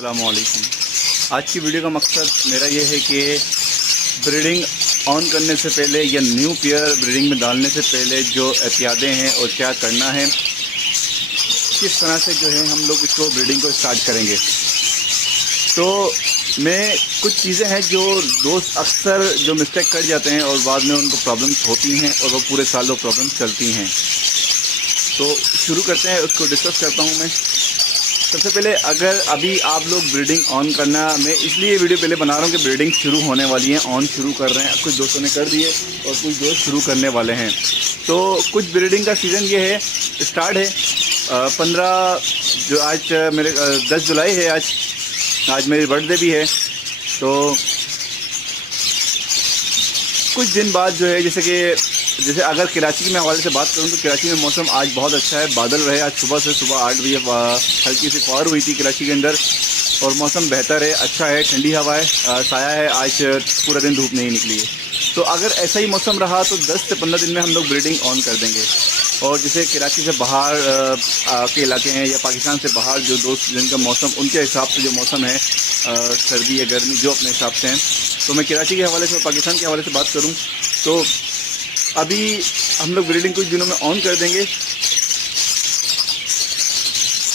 अस्सलामुअलैकुम। आज की वीडियो का मकसद मेरा ये है कि ब्रीडिंग ऑन करने से पहले या न्यू पेयर ब्रीडिंग में डालने से पहले जो एहतियातें हैं और क्या करना है, किस तरह से जो है हम लोग इसको ब्रीडिंग को स्टार्ट करेंगे। तो मैं कुछ चीज़ें हैं जो दोस्त अक्सर जो मिस्टेक कर जाते हैं और बाद में उनको प्रॉब्लम्स होती हैं और वो पूरे साल वो प्रॉब्लम्स चलती हैं। तो शुरू करते हैं, उसको डिस्कस करता हूँ मैं। सबसे पहले अगर अभी आप लोग ब्रीडिंग ऑन करना, मैं इसलिए वीडियो पहले बना रहा हूँ कि ब्रीडिंग शुरू होने वाली है, ऑन शुरू कर रहे हैं, कुछ दोस्तों ने कर दिए और कुछ दोस्त शुरू करने वाले हैं। तो कुछ ब्रीडिंग का सीज़न ये है, स्टार्ट है 15 जो आज मेरे 10 जुलाई है, आज मेरी बर्थडे भी है। तो कुछ दिन बाद जो है जैसे अगर कराची के मैं हवाले से बात करूं तो कराची में मौसम आज बहुत अच्छा है, बादल रहे। आज सुबह 8 बजे हल्की सी फुहार हुई थी कराची के अंदर और मौसम बेहतर है, अच्छा है, ठंडी हवा है, साया है। आज पूरा दिन धूप नहीं निकली है। तो अगर ऐसा ही मौसम रहा तो 10 से 15 दिन में हम लोग ब्रीडिंग ऑन कर देंगे। और जैसे कराची से बाहर के इलाके हैं या पाकिस्तान से बाहर जो दोस्त जिनका मौसम उनके हिसाब से जो मौसम है, सर्दी या गर्मी जो अपने हिसाब से हैं। तो मैं कराची के हवाले से और पाकिस्तान के हवाले से बात करूँ तो अभी हम लोग ब्रीडिंग कुछ दिनों में ऑन कर देंगे।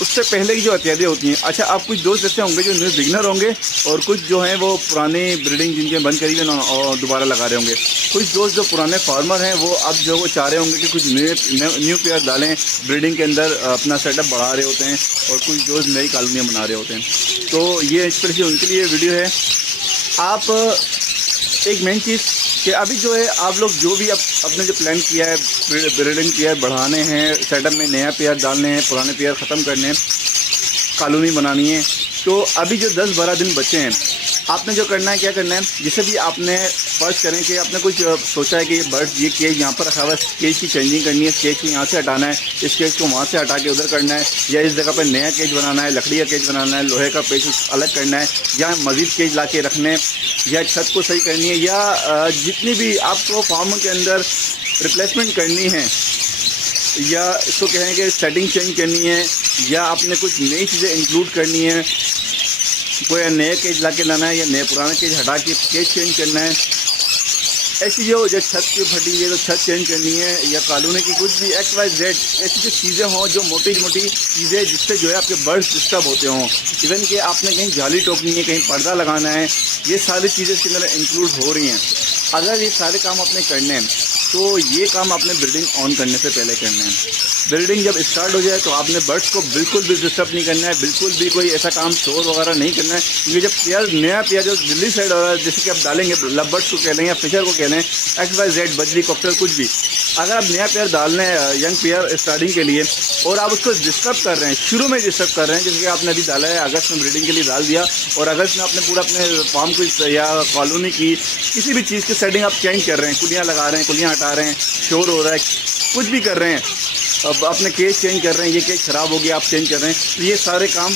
उससे पहले की जो एहतियातें होती हैं, अच्छा आप कुछ दोस्त ऐसे होंगे जो न्यू बिगनर होंगे और कुछ जो हैं वो पुरानी ब्रीडिंग जिनके बंद करी हुई और दोबारा लगा रहे होंगे। कुछ दोस्त जो पुराने फार्मर हैं वो अब जो वो चाह रहे होंगे कि कुछ न्यू पेयर डालें ब्रीडिंग के अंदर, अपना सेटअप बढ़ा रहे होते हैं और कुछ दोस्त नई कॉलोनियाँ बना रहे होते हैं। तो ये स्पेशली उनके लिए वीडियो है। आप एक मेन चीज़ कि अभी जो है आप लोग जो भी अपने जो प्लान किया है, ब्रीडिंग पेयर बढ़ाने हैं, सेटअप में नया पेयर डालने हैं, पुराने पेयर ख़त्म करने हैं, कॉलोनी बनानी है, तो अभी जो 10-12 दिन बचे हैं, आपने जो करना है, क्या करना है, जिसे भी आपने फर्स्ट करें कि आपने कुछ सोचा है कि ये बर्ड ये केज यहाँ पर रखा हुआ है, केज की चेंजिंग करनी है, इस केज को यहाँ से हटाना है, इस केज को वहाँ से हटा के उधर करना है, या इस जगह पर नया केज बनाना है, लकड़ी का केज बनाना है, लोहे का पेज अलग करना है, या मज़ीद केज ला के रखने, या छत को सही करनी है, या जितनी भी आपको फार्म के अंदर रिप्लेसमेंट करनी है, या इसको कहें कि सेटिंग चेंज करनी है, या आपने कुछ नई चीज़ें इंक्लूड करनी है, कोई नए केज ला के लाना है या नए पुराने केज हटा के केज चेंज करना है। ऐसी जो छत की फटी है तो छत चेंज करनी है, या कॉलोनी की कुछ भी XYZ ऐसी जो चीज़ें हों, जो मोटी चीज़ें जिससे जो है आपके बर्ड्स डिस्टर्ब होते हों, इवन कि आपने कहीं जाली टोकनी है, कहीं पर्दा लगाना है, ये सारी चीज़ें इसके अंदर इंक्लूड हो रही हैं। अगर ये सारे काम आपने करने हैं तो ये काम आपने ब्रीडिंग ऑन करने से पहले करना है। ब्रीडिंग जब स्टार्ट हो जाए तो आपने बर्ड्स को बिल्कुल भी डिस्टर्ब नहीं करना है, बिल्कुल भी कोई ऐसा काम शोर वगैरह नहीं करना है, क्योंकि जब नया पेयर जो दिल्ली साइड हो रहा है, जैसे कि आप डालेंगे लव बर्ड्स को कह लें या फिशर को कह लें, XYZ बजरी कॉकटेल कुछ भी, अगर आप नया पेयर डाल रहे हैं यंग पेयर स्टार्टिंग के लिए और आप उसको डिस्टर्ब कर रहे हैं, शुरू में डिस्टर्ब कर रहे हैं, जैसे कि आपने अभी डाला है अगस्त में ब्रीडिंग के लिए डाल दिया और अगस्त में आपने पूरा अपने फार्म को या कॉलोनी की किसी भी चीज़ की सेटिंग आप चेंज कर रहे हैं, कुलियाँ लगा रहे हैं, कुलियाँ हटा रहे हैं, शोर हो रहा है, कुछ भी कर रहे हैं, अब अपने केज चेंज कर रहे हैं, ये केज ख़राब हो गया आप चेंज कर रहे हैं, तो ये सारे काम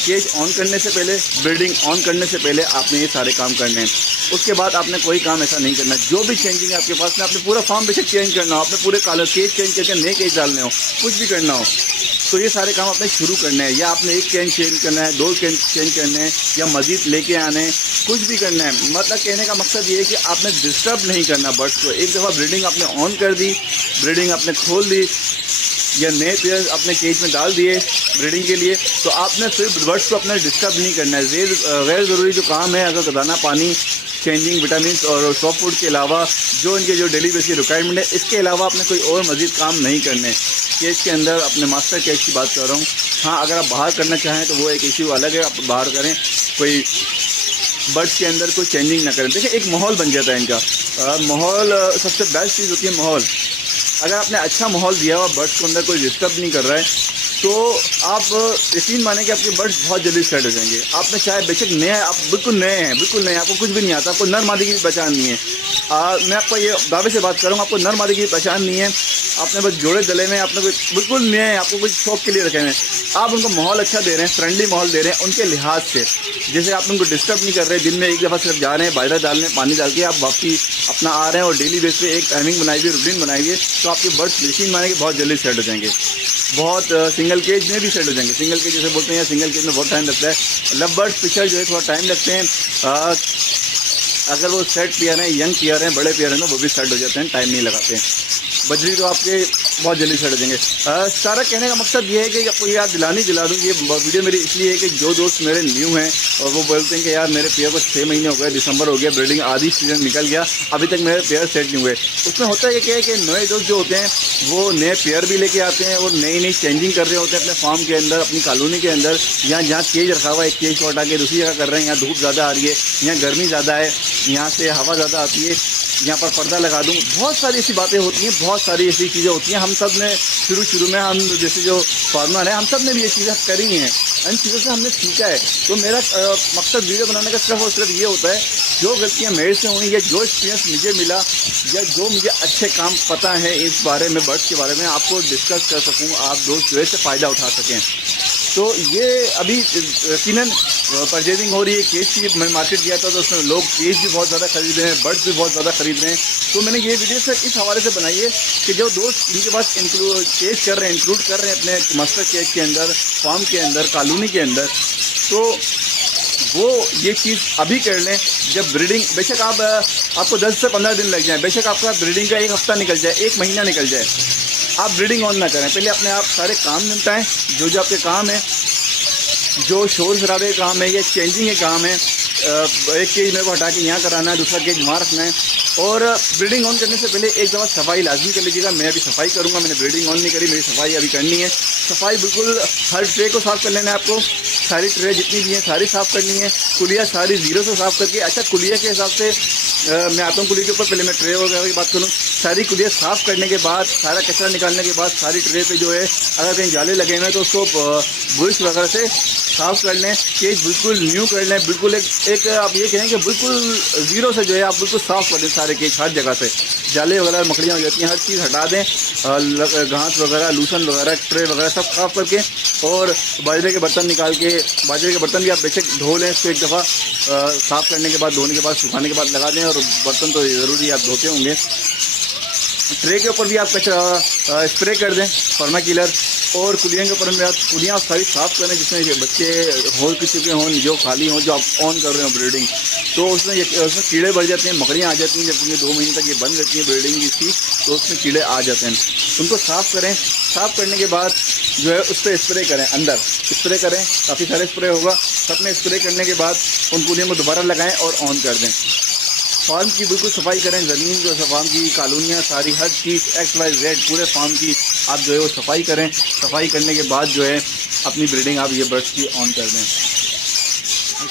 केज ऑन करने से पहले, ब्रीडिंग ऑन करने से पहले आपने ये सारे काम करने हैं। उसके बाद आपने कोई काम ऐसा नहीं करना। जो भी चेंजिंग है आपके पास में, आपने पूरा फार्म बेशक चेंज करना हो, आपने पूरे कॉलर केज चेंज करके नए केज डालने हो, कुछ भी करना हो, तो ये सारे काम आपने शुरू करने हैं। या आपने एक केज चेंज करना है, 2 केज चेंज करने हैं, या मजीद लेके आने हैं, कुछ भी करना है। मतलब कहने का मकसद ये है कि आपने डिस्टर्ब नहीं करना बर्ड्स को। एक दफ़ा ब्रीडिंग आपने ऑन कर दी, ब्रीडिंग आपने खोल दी या नए पेयर अपने केज में डाल दिए ब्रीडिंग के लिए, तो आपने सिर्फ बर्ड्स को अपना डिस्टर्ब नहीं करना है। गैर ज़रूरी जो काम है, अगर दाना पानी, चेंजिंग, विटामिन और सॉफ्ट फूड के अलावा जो इनके जो डेली बेसिस रिक्वायरमेंट है, इसके अलावा आपने कोई और मज़ीद काम नहीं करने। केज के अंदर अपने मास्टर केज की बात कर रहा हूँ। हाँ, अगर आप बाहर करना चाहें तो वो एक इश्यू अलग है, आप बाहर करें, कोई बर्ड्स के अंदर कोई चेंजिंग ना करें। देखिए एक माहौल बन जाता है इनका। माहौल सबसे बेस्ट चीज़ होती है माहौल। अगर आपने अच्छा माहौल दिया हुआ, बर्ड्स को अंदर कोई डिस्टर्ब नहीं कर रहा है, तो आप यकीन माने कि आपके बर्ड्स बहुत जल्दी सेट हो जाएंगे। आपने चाहे बेशक नए, आप बिल्कुल नए हैं, बिल्कुल नए, आपको कुछ भी नहीं आता, आपको नर मादी की भी पहचान नहीं है। मैं आपको ये दावे से बात करूँगा, आपको नर मादी की पहचान नहीं है, आपने बस जोड़े दले में, आपने बिल्कुल नए हैं, आपको कुछ शौक के लिए रखे हैं, आप उनको माहौल अच्छा दे रहे हैं, फ्रेंडली माहौल दे रहे हैं उनके लिहाज से। जैसे आप उनको डिस्टर्ब नहीं कर रहे, दिन में एक दफ़ा सिर्फ जा रहे हैं, बाजरा डालने, पानी डाल के आप वापसी अपना आ रहे हैं और डेली बेस पे एक टाइमिंग बनाई हुई, रूटीन बनाई हुई है, तो आपके बर्ड्स यकीन माने कि बहुत जल्दी सेट हो जाएंगे। बहुत सिंगल केज में भी सेट हो जाएंगे। सिंगल केज जैसे बोलते हैं या सिंगल केज में बहुत टाइम लगता है। लव बर्ड फिशर जो है थोड़ा टाइम लगते हैं। अगर वो सेट पेयर हैं, यंग पेयर हैं, बड़े पेयर हैं, तो वो भी सेट हो जाते हैं, टाइम नहीं लगाते हैं। बजरी तो आपके बहुत जल्दी सेट हो जाएंगे। सारा कहने का मकसद ये है कि आपको यार दिला दूँ। ये वीडियो मेरी इसलिए है कि जो दोस्त मेरे न्यू हैं और वो बोलते हैं कि यार मेरे पेयर को 6 महीने हो गए, दिसंबर हो गया, ब्रीडिंग आधी सीजन निकल गया, अभी तक मेरे पेयर सेट नहीं हुए। उसमें होता ये क्या है कि नए दोस्त जो होते हैं वो नए पेयर भी लेके आते हैं और नई चेंजिंग कर रहे होते हैं अपने फार्म के अंदर, अपनी कॉलोनी के अंदर। जहाँ केज रखा हुआ है, एक केज को हटा के दूसरी जगह कर रहे हैं। यहाँ धूप ज़्यादा आ रही है, यहाँ गर्मी ज़्यादा है, यहाँ से हवा ज़्यादा आती है, यहाँ पर पर्दा लगा दूँ। बहुत सारी ऐसी बातें होती हैं, बहुत सारी ऐसी चीज़ें होती हैं। हम सब ने शुरू में हम जैसे जो फार्मर है, हम सब ने भी ये चीज़ें करी हैं, इन चीज़ों से हमने सीखा है। तो मेरा मकसद वीडियो बनाने का सिर्फ और सिर्फ ये होता है, जो गलतियाँ मेरे से हुई या जो एक्सपीरियंस मुझे मिला या जो मुझे अच्छे काम पता है इस बारे में, बर्ड्स के बारे में, आपको डिस्कस कर सकूँ, आप दोस्त जो है इससे फ़ायदा उठा सकें। तो ये अभी यकीनन परचेजिंग हो रही है केज की। मैं मार्केट गया था तो उसमें लोग केज भी बहुत ज़्यादा खरीद रहे हैं, बर्ड्स भी बहुत ज़्यादा खरीद रहे हैं। तो मैंने ये वीडियो सिर्फ इस हवाले से बनाई है कि जो दोस्त इनके पास केज कर रहे हैं, इंक्लूड कर रहे हैं अपने मास्टर केज के अंदर, फार्म के अंदर, कॉलोनी के अंदर, तो वो ये चीज़ अभी कर लें। जब ब्रीडिंग, बेशक आपको 10 से 15 दिन लग जाए, बेशक आपका ब्रीडिंग का 1 हफ्ता निकल जाए, 1 महीना निकल जाए, आप ब्रीडिंग ऑन ना करें। पहले अपने आप सारे काम निपटाएं, जो आपके काम है, जो शोर शराबे का काम है या चेंजिंग के काम है। एक केज मेरे को हटा के यहाँ कराना है, दूसरा केज वहाँ रखना है। और ब्रीडिंग ऑन करने से पहले एक दफ़ा सफाई लाजमी कर लीजिएगा। मैं अभी सफाई करूँगा, मैंने ब्रीडिंग ऑन नहीं करी, मेरी सफाई अभी करनी है। सफाई बिल्कुल हर ट्रे को साफ़ कर लेना है आपको, सारी ट्रे जितनी भी हैं सारी साफ़ करनी है। कुलिया सारी ज़ीरो से साफ़ करके, अच्छा कुलिया के हिसाब से मैं आता हूँ कुलिया के ऊपर, पहले मैं ट्रे वगैरह की बात करूँ। सारी कुलिया साफ़ करने के बाद, सारा कचरा निकालने के बाद, सारी ट्रे पे जो है अगर कहीं जाले लगे हुए हैं तो उसको ब्रश वगैरह से साफ़ कर लें। केज बिल्कुल न्यू कर लें, बिल्कुल एक आप ये कहें कि बिल्कुल ज़ीरो से जो है आप बिल्कुल साफ़ कर दें सारे केज, हर जगह से जाले वगैरह मकड़ियाँ हो जाती हैं, हर चीज़ हटा दें, घास वगैरह, लूसन वगैरह, ट्रे वगैरह सब साफ़ करके, और बाजरे के बर्तन निकाल के, बाजरे के बर्तन भी आप बेशक धो लें, इसको एक दफ़ा साफ़ करने के बाद, धोने के बाद, सुखाने के बाद लगा दें। और बर्तन तो ज़रूरी आप धोते होंगे। ट्रे के ऊपर भी आप कचरा स्प्रे कर दें, फर्मा किलर। और कुलियों के ऊपर में आप कुलियाँ सारी साफ़ करें जिसमें बच्चे हो किसी के हों, जो खाली हों, जो आप ऑन कर रहे हो ब्रीडिंग, तो उसमें कीड़े बढ़ जाते हैं, मकड़ियाँ आ जाती हैं। जब 2 महीने तक ये बंद रहती हैं ब्रीडिंग इसकी, तो उसमें कीड़े आ जाते हैं। उनको साफ़ करें, साफ़ करने के बाद जो है उस पर स्प्रे करें, अंदर स्प्रे करें, काफ़ी सारे स्प्रे होगा। सब में स्प्रे करने के बाद उन कुलियों को दोबारा लगाएँ और ऑन कर दें। फार्म की बिल्कुल सफाई करें, ज़मीन जो फार्म की, कॉलोनियाँ सारी, हर चीज़ XYZ पूरे फार्म की आप जो है वो सफाई करें। सफाई करने के बाद जो है अपनी ब्रीडिंग आप ये बर्ड्स की ऑन कर दें।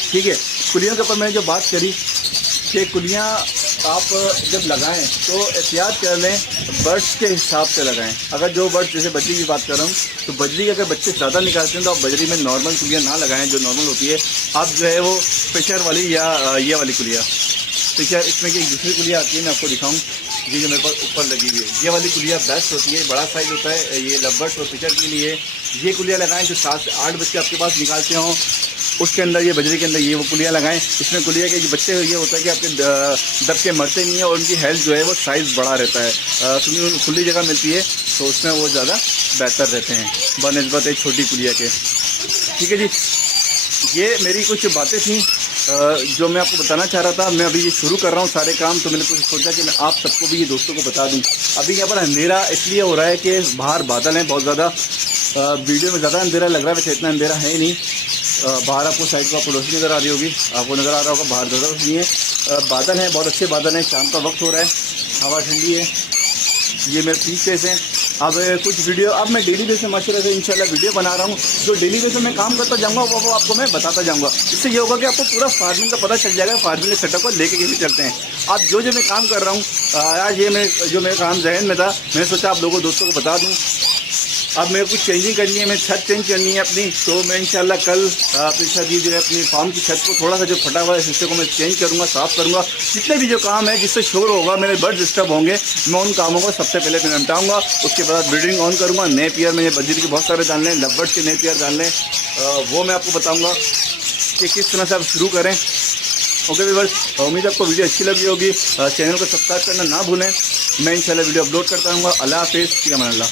ठीक है, कुलियों के ऊपर मैंने जो बात करी कि कुलियाँ आप जब लगाएं तो एहतियात कर लें, बर्ड्स के हिसाब से लगाएं। अगर जो बर्ड्स, जैसे बजरी की बात कर रहा हूँ, तो बजरी के अगर बच्चे ज़्यादा निकालते हैं तो आप बजरी में नॉर्मल कुलियाँ ना लगाएं, जो नॉर्मल होती है। आप जो है वो प्रेशर वाली या ये वाली कुलिया, तो क्या इसमें की एक दूसरी कुलिया आती है, मैं आपको दिखाऊं। ये जो मेरे पास ऊपर लगी हुई है, ये वाली कुलिया बेस्ट होती है, बड़ा साइज़ होता है। ये लव और पिचर के लिए ये कुलिया लगाएं जो 7 से 8 बच्चे आपके पास निकालते हों। उसके अंदर ये बजरी के अंदर ये वो कुलिया लगाएं। इसमें कुलिया के जो बच्चे ये होता है कि आपके दब के मरते नहीं है और उनकी हेल्थ जो है वो साइज़ बड़ा रहता है, क्योंकि उनको खुली जगह मिलती है तो उसमें वो ज़्यादा बेहतर रहते हैं बनस्बत एक छोटी कुलिया के। ठीक है जी, ये मेरी कुछ बातें थी जो मैं आपको बताना चाह रहा था। मैं अभी ये शुरू कर रहा हूँ सारे काम, तो मैंने कुछ सोचा कि मैं आप सबको भी, ये दोस्तों को बता दूँ। अभी यहाँ पर अंधेरा इसलिए हो रहा है कि बाहर बादल हैं बहुत ज़्यादा, वीडियो में ज़्यादा अंधेरा लग रहा है, वैसे इतना अंधेरा है ही नहीं। बाहर आपको साइड पर आपको रोशनी नज़र आ रही होगी, आपको नज़र आ रहा होगा, बाहर ज़्यादा रोशनी है। बादल हैं, बहुत अच्छे बादल हैं, शाम का वक्त हो रहा है, हवा ठंडी है। ये मेरे पीस पेस हैं। अब कुछ वीडियो अब मैं डेली बेस में माशाल्लाह से इंशाल्लाह वीडियो बना रहा हूँ, जो डेली बेस में मैं काम करता जाऊँगा वो आपको मैं बताता जाऊँगा। इससे ये होगा कि आपको पूरा फार्मिंग का पता चल जाएगा, फार्मिंग के सेटअप को लेके कैसे चलते हैं। अब जो मैं काम कर रहा हूँ आज, ये जो मेरा काम जहन में था, मैंने सोचा आप लोगों दोस्तों को बता दूँ। अब मेरे कुछ चेंजिंग करनी है, मैं छत चेंज करनी है अपनी, तो मैं इंशाल्लाह कल अपनी छत जो है अपनी फार्म की छत को थोड़ा सा जो फटा हुआ है हिस्से को मैं चेंज करूँगा, साफ़ करूँगा। जितने भी जो काम है जिससे शोर होगा, मेरे बर्ड डिस्टर्ब होंगे, मैं उन कामों को सबसे पहले मैं निपटाऊँगा। उसके बाद ब्रीडिंग ऑन करूँगा। नए पेयर में बजरी के बहुत सारे डालने, लवबर्ड के नए पेयर डालने, वो मैं आपको बताऊँगा कि किस तरह से आप शुरू करें। ओके व्यूअर्स, उम्मीद आपको वीडियो अच्छी लगी होगी। चैनल को सब्सक्राइब करना ना भूलें। मैं इंशाल्लाह वीडियो अपलोड करता रहूँगा। अल्लाह हाफिज़, फ़ी अमान अल्लाह।